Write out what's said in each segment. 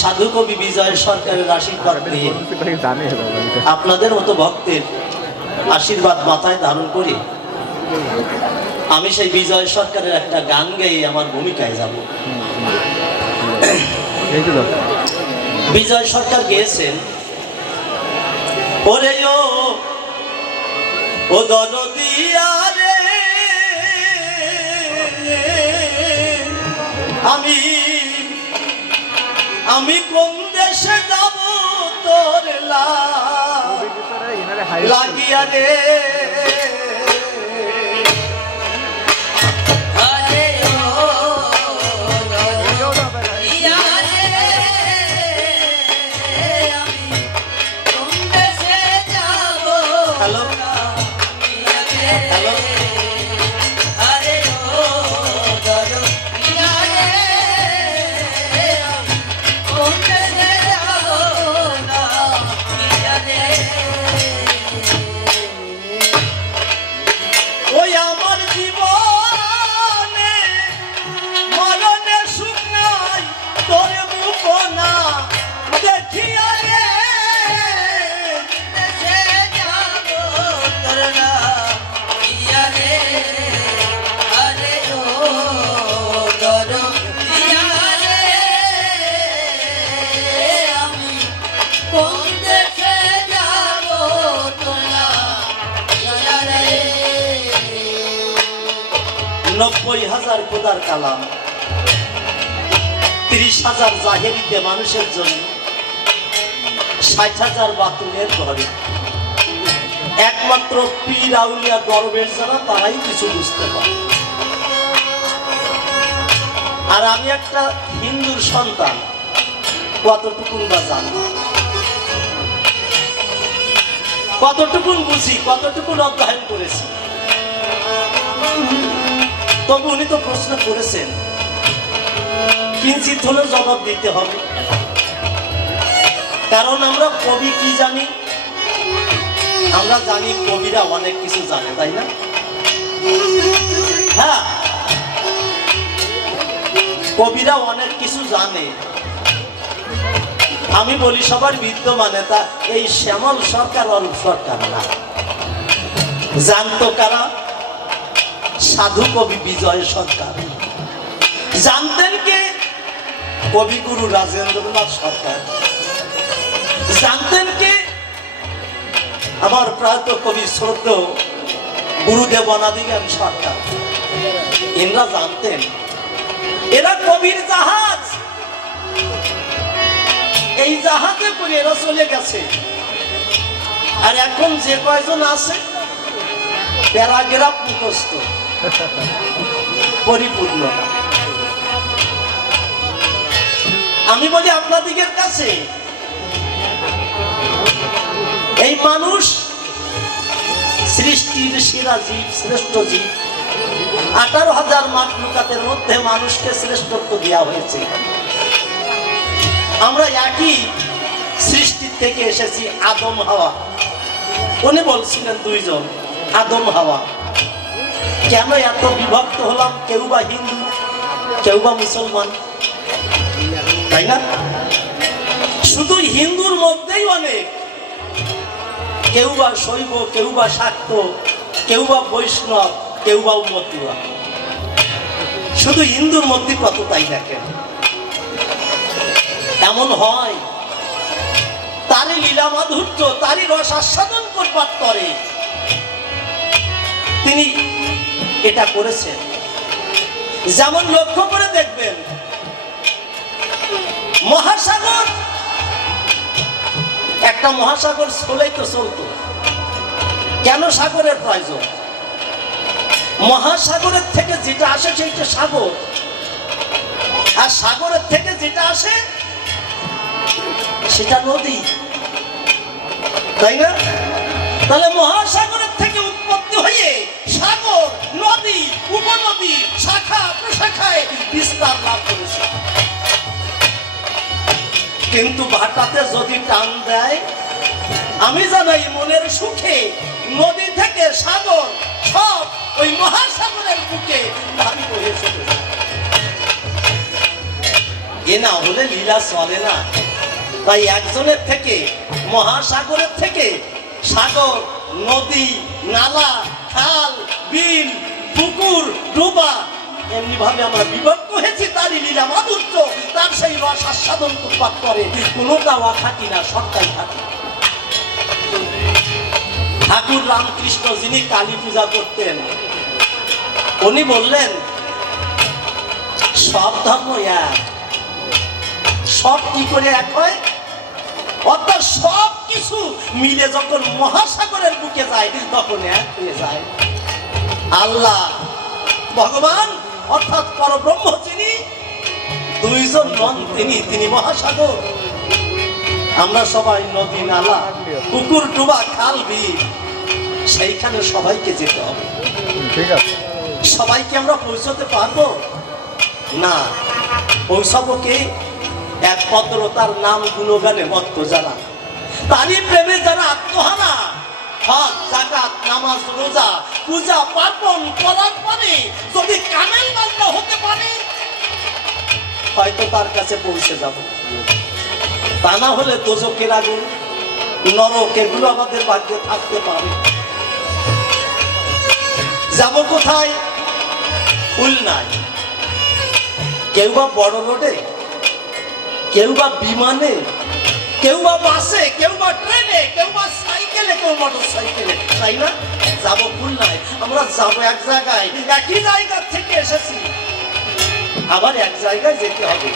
সাধু কবি বিজয় সরকারের আশীর্বাদ নিয়ে। আপনাদের মতো ভক্তের আশীর্বাদ মাথায় ধারণ করে। আমি সেই বিজয় সরকারের একটা গান গেয়ে আমার ভূমিকায় যাব। বিজয় সরকার গেয়েছেন। ওরে ও ও দরদিয়া রে আমি আমি কোন দেশে যাব তোর লাগিয়া রে। আরে হাজার খোদার কালাম। তিরিশ হাজার জাহেরিতে মানুষের জন্য ষাট হাজার বাথরুমের ঘরে। একমাত্র পীর আউলিয়া দরবের যারা, তারাই কিছু বুঝতে পারে। আর আমি একটা হিন্দুর সন্তান, কতটুকুন বা জানি? কতটুকুন বুঝি, কতটুকুন অধ্যয়ন করেছি? তবে উনি তো প্রশ্ন করেছেন। কিঞ্চিত হলেও জবাব দিতে হবে। কারণ আমরা কবি কি জানি? আমরা জানি কবিরা অনেক কিছু জানে, তাই না? হ্যাঁ। কবিরা অনেক কিছু জানে। আমি বলি সবার বিদ্যমানে তা এই শ্যামল সরকার অরূপ সরকার না? জানতো কারা? সাধু কবি বিজয় সরকার। জানতেন কে? কবিগুরু রাজেন্দ্রনাথ সরকার। জানতেন কে? আমার প্রায়ত কবি শ্রদ্ধ গুরুদেব সরকার। এনরা জানতেন। এরা কবির জাহাজ। এই জাহাজে করে এরা চলে গেছে। আর এখন যে কয়জন আছে, প্যারাগ্রাফ মুখস্থ। পরিপূর্ণ। আমি বলি আপনাদিগের কাছে, এই মানুষ সৃষ্টির সেরা জীব, শ্রেষ্ঠ জীব। আঠারো হাজার মাকলুকাতের মধ্যে মানুষকে শ্রেষ্ঠত্ব দেওয়া হয়েছে। আমরা একই সৃষ্টির থেকে এসেছি, আদম, হাওয়া। উনি বলছিলেন দুইজন, আদম, হাওয়া। কেন এত বিভক্ত হলাম? কেউ বা হিন্দু, কেউ বা মুসলমান। তাই না? শুধু হিন্দুর মধ্যেই অনেক। কেউ বা শৈব, কেউ বা শাক্ত কেউ বা বৈষ্ণব, কেউ বা উন্মতুয়া শুধু হিন্দুর মধ্যে কত তাই দেখেন? এমন হয়, তারই লীলা মাধুর্য, তারই রস আস্বাদন করবার তরে। তিনি এটা করেছেন। যেমন লক্ষ্য করে দেখবেন, মহাসাগর, একটা মহাসাগর চলেই তো চলতো। কেন সাগরের প্রয়োজন? মহাসাগরের থেকে যেটা আসে সেইটা সাগর। আর সাগরের থেকে যেটা আসে সেটা নদী। তাই না? তাহলে মহাসাগরের উপনদী শাখা প্রশাখায় বিস্তার লাভ করেছে। কিন্তু ভাটাতে যদি টান দেয়, আমি জানাই মনের সুখে নদী থেকে সাগর, সব ওই মহাসাগরের বুকে ধাবি হয়ে এ না হলে লীলা চলে না। তাই একজনের থেকে, মহাসাগরের থেকে সাগর, নদী, নালা, খাল, বিল পুকুর, ডোবা এমনি ভাবে আমরা বিভক্ত হয়েছি, তারই লীলা মাধুর্য, তার সেই রস আস্বাদন উৎপাদ করে। কোনোটা ওয়া খাটি না, সবটাই খাটি ঠাকুর রামকৃষ্ণ যিনি কালী পূজা করতেন, উনি বললেন, সব ধর্ম এক। সব কি করে এক হয়? অর্থাৎ সব কিছু মিলে যখন মহাসাগরের বুকে যায়, তখন এক হয়ে যায়। আল্লাহ। ভগবান অর্থাৎ পরব্রহ্ম যিনি দুইজন নন তিনি তিনি মহাসাগর। আমরা সবাই নদী নালা পুকুর ডুবা খাল বিল সেইখানে সবাইকে যেতে হবে। ঠিক আছে। সবাইকে আমরা পৌঁছতে পারব? না। পৌঁছাবো কে? একমাত্র তার নাম গুণগানে মত্ত যারা। তারই প্রেমে যারা আত্মহারা। হক, জাকাত, নামাজ, রোজা, পূজা, পার্বণ করার পরে যদি কামেল মান্য হতে পারে, হয়তো তার কাছে পৌঁছে যাব। তা না হলে দোজকের আগুন নরক এগুলো আমাদের ভাগ্যে থাকতে পারে। যাব কোথায়? ফুল নাই কেউ বা বড় রোডে, কেউ বা বিমানে, কেউ বা বাসে, কেউ বা ট্রেনে, কেউ বা সাইকেলে কেউ মোটর সাইকেলে তাই না? যাব ফুল নাই আমরা যাব এক জায়গায়। একই জায়গা থেকে এসেছি। আবার এক জায়গায় যেতে হবে।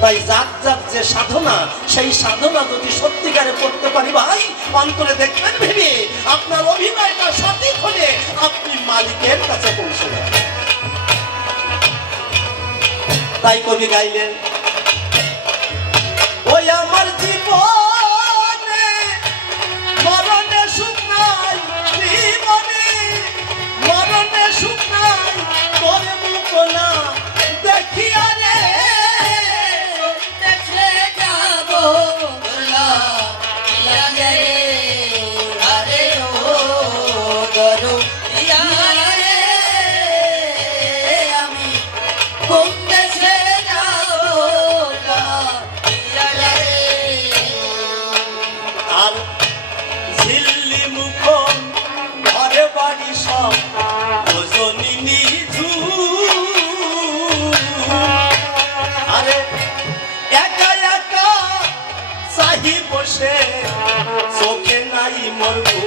তাই যার যার যে সাধনা, সেই সাধনা যদি সত্যিকারে করতে পারি, ভাই, অন্তরে দেখবেন ভেবে আপনার অভিনয়টা সঠিক হলে আপনি মালিকের কাছে পৌঁছে যাবেন। তাই কবি গাইলেন, ওই আমার জীবনে বসে চোখে নাই মরবু।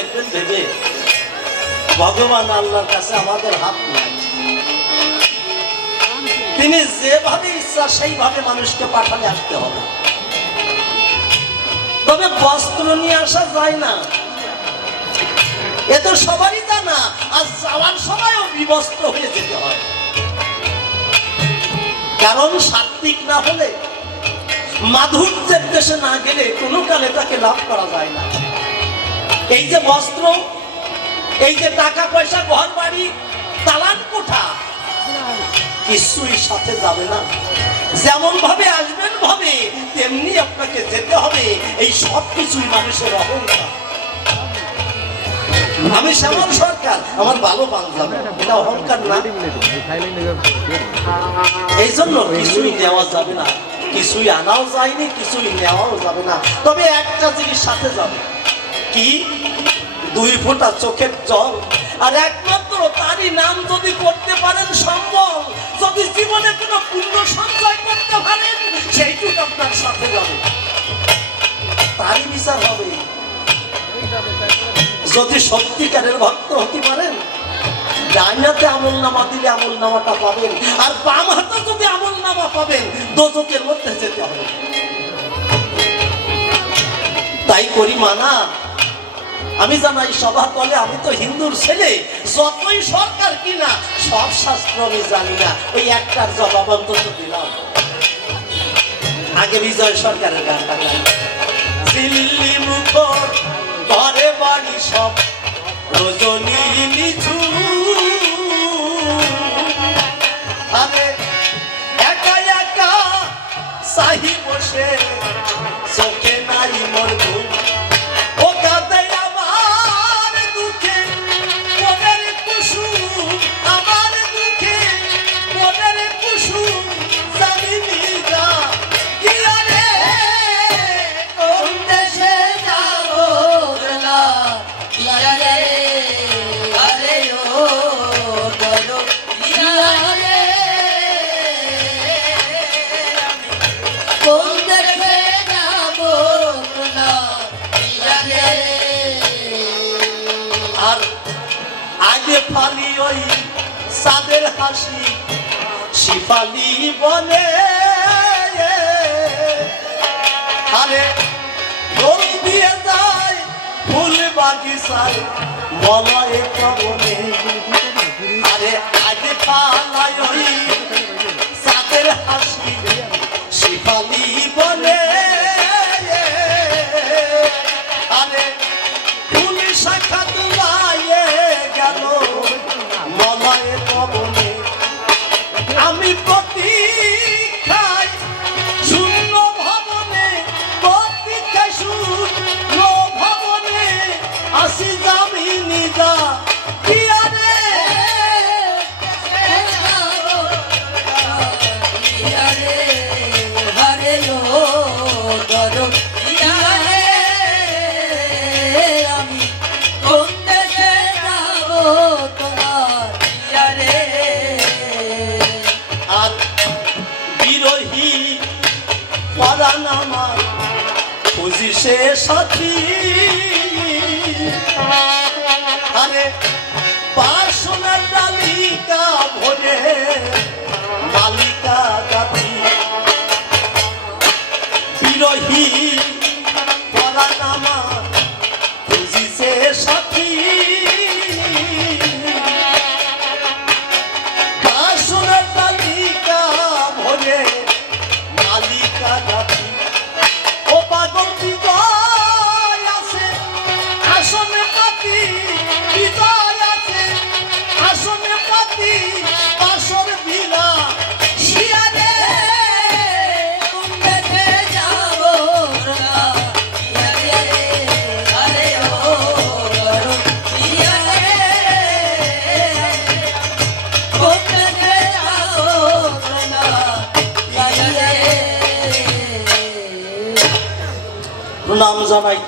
দেখবেন ভেবে ভগবান আল্লাহর কাছে আমাদের হাত তিনি যেভাবে ইচ্ছা, সেইভাবে মানুষকে পাঠালে আসতে হবে। তবে বস্ত্র নিয়ে আসা যায় না। এ তো সবারই জানা আর যাওয়ার সময়ও বিবস্ত্র হয়ে যেতে হয়। কারণ সাত্বিক না হলে মাধুর্যের দেশে না গেলে কোনো কালে তাকে লাভ করা যায় না। এই যে বস্ত্র, এই যে টাকা পয়সা ঘর বাড়ি তালান কোঠা, কিছুই সাথে যাবে না। যেমন ভাবে আসবেন ভাবে, তেমনি আপনাকে যেতে হবে। এই সব কিছুই মানুষের অহংকার। আমি শ্যামল সরকার, আমার ভালো বান্ধব। এটা অহংকার না। এই জন্য কিছুই নেওয়া যাবে না। কিছুই আনাও যায়নি, কিছুই নেওয়াও যাবে না। তবে একটা জিনিস সাথে যাবে। কি? দুই ফোঁটা চোখের জল। আর একমাত্র তারই নাম যদি করতে পারেন সম্ভব। যদি জীবনে কোনো পুণ্য সঞ্চয় করতে পারেন, সেইটুকু আপনার সাথে যাবে। তারই বিচার হবে। যদি সত্যিকারের ভক্ত হতে পারেন, ডাইনাতে আমল নামা দিলে আমল নামাটা পাবেন। আর বাম হাতে যদি আমল নামা পাবেন দোজকের মধ্যে যেতে হবে। তাই করি মানা। আমি জানাই, সভা বলে আমি তো হিন্দুর ছেলে। যতই সরকার কিনা, সব শাস্ত্র আমি জানি না। ওই একটার জবাব অন্তত দিলাম। আগে বিজয় সরকারের গান গাই। দিল্লি মুখর, ঘরে বাড়ি সব, রজনী নিঝু একা একা সাহি বসে বালি বনে। আরে, দোল দিয়ে যায় ফুল বাগিচায় মলয়ে কবনে আরে আজ পালায় সাতের হাসি। সাথী। আরে পার্সোনাল ডালিকা ভোরে বালিকা গাথি Vamos a Baitola.